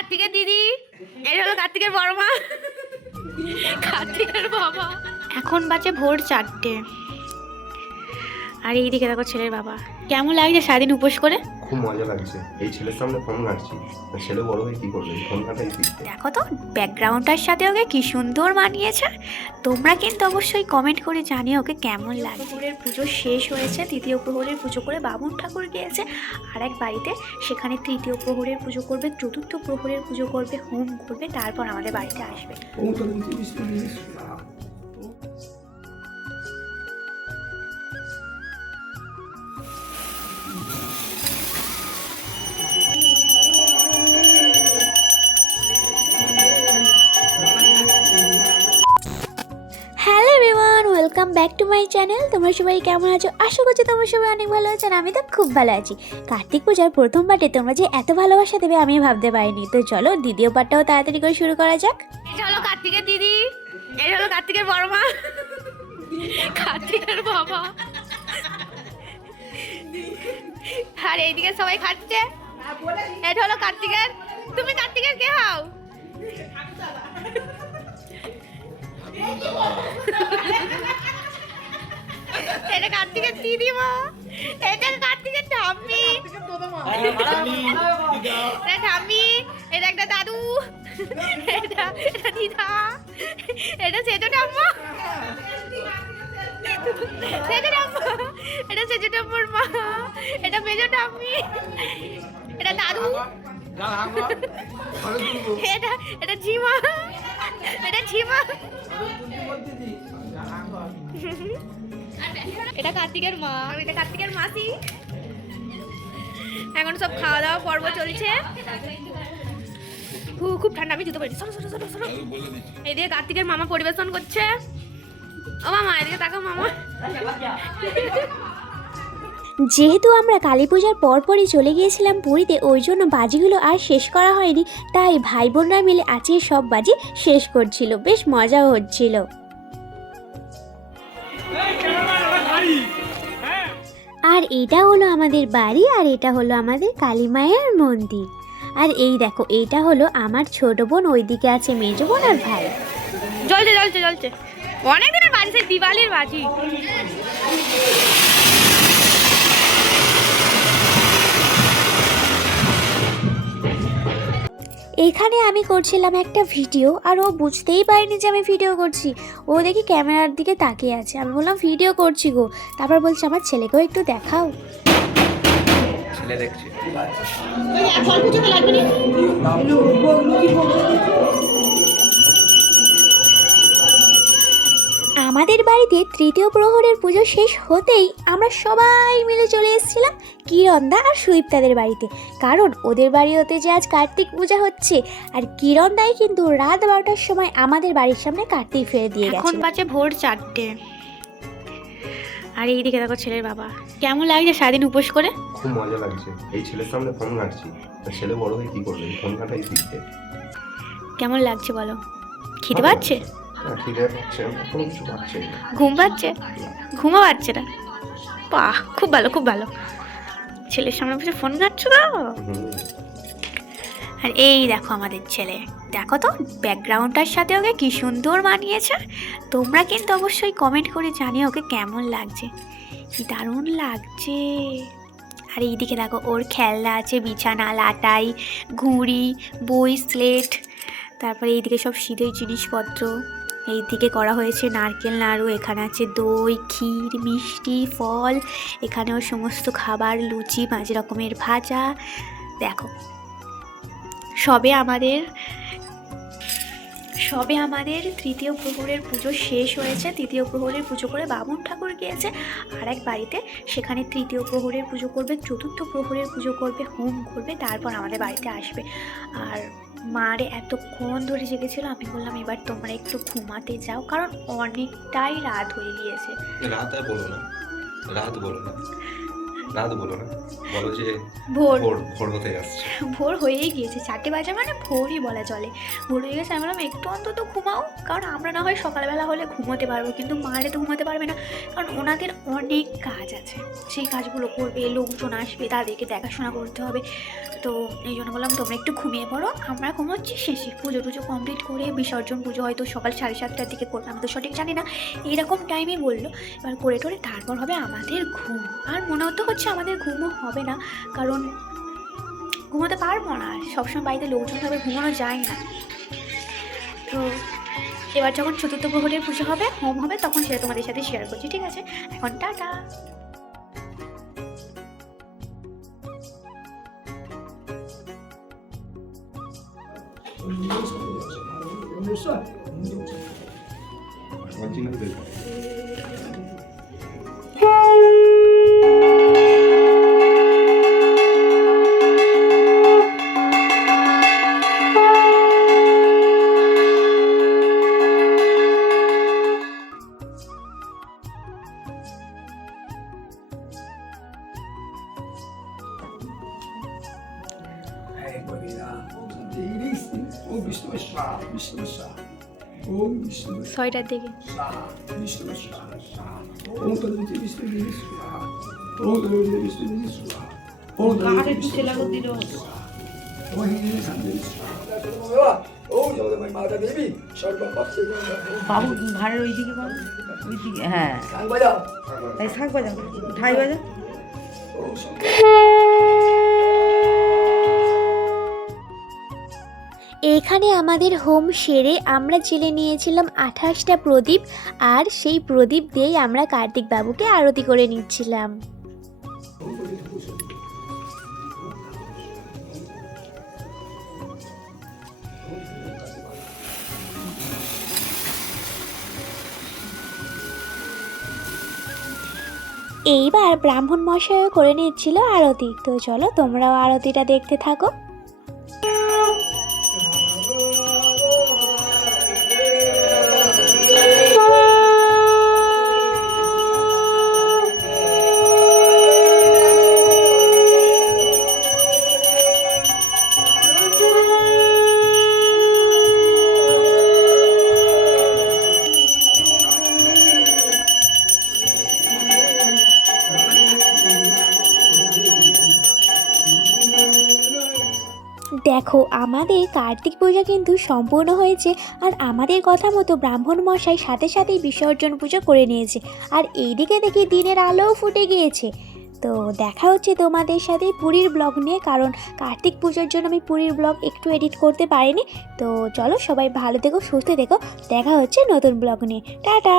কার্তিকের দিদি, এটা হলো কার্তিকের বড় মা, কার্তিকের বাবা। এখন বাজে ভোর 4টে, আর এইদিকে দেখো ছেলের বাবা। কেমন লাগছে সারাদিন উপোস করে? খুব মজা লাগছে। এই ছেলের সামনে ফোন ঘাঁটছি, ছেলে বড় হয়ে কি করবে, ফোন ঘাঁটাই শিখবে। দেখো তো ব্যাকগ্রাউন্ডটার সাথে ওকে কি সুন্দর মানিয়েছে। তোমরা কিন্তু অবশ্যই কমেন্ট করে জানিও ওকে কেমন লাগে। প্রহরের পুজো শেষ হয়েছে, তৃতীয় প্রহরের পুজো করে বামুন ঠাকুর গিয়েছে আর এক বাড়িতে, সেখানে তৃতীয় প্রহরের পুজো করবে, চতুর্থ প্রহরের পুজো করবে, হোম করবে, তারপর আমাদের বাড়িতে আসবে। Hello everyone, welcome back to my channel. তোমরা সবাই কেমন আছো? আশা করছি তোমরা সবাই অনেক ভালো আছেন। আমি তো খুব ভালো আছি। কার্তিক পূজার প্রথম পার্টে তোমরা যে এত ভালোবাসা দেবে আমি ভাবতে পারিনি। তো চলো দ্বিতীয় পার্টটাও তাড়াতাড়ি করে শুরু করা যাক। এটা হলো কার্তিকের দিদি, এটা হলো কার্তিকের বড় মা, কার্তিকের বাবা। আর এইদিকে সবাই খাচ্ছে। এটা হলো কার্তিকের। তুমি কার্তিকের কে হও? এটা কার্তিকের দিদিমা, এটা কার্তিকের ঠাম্মি, এটা ঠাম্মি, এটা একটা দাদু, এটা দিদা, এটা সেজো ঠাম্মা, সেজো ঠাম্মা, এটা সেজো ঠাম্মার মা, এটা মেজো ঠাম্মি, এটা দাদু, এটা ঝিমা, এটা ঝিমা, এটা কার্তিকের মা, এটা কার্তিকের মাসি। এখন সব খাওয়া দাওয়া পর্ব চলছে। খুব ঠান্ডা, আমি জুতো পরি। সরো সরো সরো সরো। এদিকে কার্তিকের মামা পরিবেশন করছে। ও মামা এদিকে তাকাও মামা। যেহেতু আমরা কালী পূজার পরপরই চলে গিয়েছিলাম পুরীতে, ওই জন্য বাজিগুলো আর শেষ করা হয়নি, তাই ভাই বোনরা মিলে আজকে সব বাজি শেষ করছিল। বেশ মজাও হচ্ছিল। আর এটা হলো আমাদের বাড়ি, আর এটা হলো আমাদের কালী মায়ের মন্দির। আর এই দেখো, এইটা হলো আমার ছোট বোন, ওইদিকে আছে মেজো বোন আর ভাই। জ্বলছে জ্বলছে জ্বলছে, অনেক দিনের বাজি, সেই দিওয়ালির বাজি। এখানে আমি করছিলাম একটা ভিডিও, আর ও বুঝতেই পারেনি যে আমি ভিডিও করছি। ও দেখি ক্যামেরার দিকে তাকিয়ে আছে। আমি বললাম ভিডিও করছি গো। তারপর বলছে আমার ছেলেকেও একটু দেখাও। ছেলে দেখছে। আমাদের বাড়িতে তৃতীয় প্রহরের পুজো শেষ হতেই আমরা সবাই মিলে চলে এসেছিলাম কিরণদা আর সুদীপ্তাদের বাড়িতে, কারণ ওদের বাড়িতে যে আজ কার্তিক পূজা হচ্ছে। আর কিরণদাই কিন্তু রাত 12টার সময় আমাদের বাড়ির সামনে কার্তিক ফেলে দিয়ে গেছে। এখন বাজে ভোর 4টে, আর এইদিকে দেখো ছেলের বাবা। কেমন লাগছে সারাদিন উপোস করে? খুব মজা লাগছে। এই ছেলের সামনে ফোন ঘাঁটছি, ছেলে বড় হয়ে কি করবে, ফোন ঘাঁটাই শিখবে। কেমন লাগছে বলো? খিদে পাচ্ছে? খিদে পাচ্ছে, কোনো কিছু পাচ্ছে না। ঘুম পাচ্ছে? ঘুমও পাচ্ছে না? বাহ, খুব ভালো খুব ভালো। ছেলের সামনে বসে ফোন ঘাঁটছো তো। আর এই দেখো আমাদের ছেলে। দেখো তো ব্যাকগ্রাউন্ডটার সাথে ওকে কি সুন্দর মানিয়েছে। তোমরা কিন্তু অবশ্যই কমেন্ট করে জানিও ওকে কেমন লাগছে। কি দারুণ লাগছে। আর এইদিকে দেখো ওর খেলনা আছে, বিছানা, লাটাই, ঘুড়ি, বই, স্লেট, তারপরে এইদিকে সব শীতের জিনিসপত্র। এইদিকে করা হয়েছে নারকেল নাড়ু, এখানে আছে দই, ক্ষীর, মিষ্টি, ফল, এখানেও সমস্ত খাবার, লুচি, 5 রকমের ভাজা। দেখো সবে আমাদের তৃতীয় প্রহরের পুজো শেষ হয়েছে। তৃতীয় প্রহরের পুজো করে বামুন ঠাকুর গিয়েছে আর এক বাড়িতে, সেখানে তৃতীয় প্রহরের পুজো করবে, চতুর্থ প্রহরের পুজো করবে, হোম করবে, তারপর আমাদের বাড়িতে আসবে। আর মারে এতক্ষণ ধরে জেগেছিল। আমি বললাম এবার তোমরা একটু ঘুমাতে যাও, কারণ অনেকটাই রাত হয়ে গিয়েছে। রাত আর বলো না, রাত বলো না। না তো বলো না, বলো যে ভোর ভোর ভোর হতে আসছে। ভোর হয়েই গিয়েছে, 4টে বাজে মানে ভোরই বলা চলে। ভোর হয়ে গেছে, আমি বললাম একটু অন্তত ঘুমাও, কারণ আমরা না হয় সকালবেলা হলে ঘুমোতে পারবো, কিন্তু মারে তো ঘুমোতে পারবে না, কারণ ওনাদের অনেক কাজ আছে, সেই কাজগুলো করবে, লোকজন আসবে, তাদেরকে দেখাশোনা করতে হবে। তো এই জন্য বললাম তোমরা একটু ঘুমিয়ে পড়ো, আমরা ঘুমোচ্ছি। শেষে পুজো টুজো কমপ্লিট করে বিসর্জন পুজো হয়তো সকাল 7:30টার দিকে করবে, আমি তো সঠিক জানি না, এইরকম টাইমে বললো। এবার করে টোরে তারপর হবে আমাদের ঘুম। আর মনে হতে হচ্ছে আমাদের ঘুমও হবে না, কারণ ঘুমোতে পারবো না, সবসময় বাড়িতে লোকজন থাকবে, ঘুমানো যায় না। তো এবার যখন চতুর্থ প্রহরের পুজো হবে, হোম হবে, তখন সেটা তোমাদের সাথে শেয়ার করছি, ঠিক আছে? এখন টাটা। ছয়টার দিকে বাবু ঘাড়ের ওইদিকে বাবু, ওইদিকে, হ্যাঁ এই শাক বাজাও, ঠাই বাজাও। এখানে আমাদের হোম সেরে আমরা জেলে নিয়েছিলাম 28টা প্রদীপ, আর সেই প্রদীপ দিয়েই আমরা কার্তিক বাবুকে আরতি করে নিচ্ছিলাম। এইবার ব্রাহ্মণ মশাইও করে নিচ্ছিল আরতি। তো চলো তোমরাও আরতিটা দেখতে থাকো। দেখো আমাদের কার্তিক পূজা কিন্তু সম্পূর্ণ হয়েছে, আর আমাদের কথা মতো ব্রাহ্মণ মশাই সাথে সাথেই বিসর্জন পুজো করে নিয়েছে, আর এইদিকে দেখি দিনের আলোও ফুটে গিয়েছে। তো দেখা হচ্ছে তোমাদের সাথে পুরীর ব্লগ নিয়ে, কারণ কার্তিক পুজোর জন্য আমি পুরীর ব্লগ একটু এডিট করতে পারিনি। তো চলো সবাই ভালো থেকো, সুস্থ থেকো, দেখা হচ্ছে নতুন ব্লগ নিয়ে। টাটা।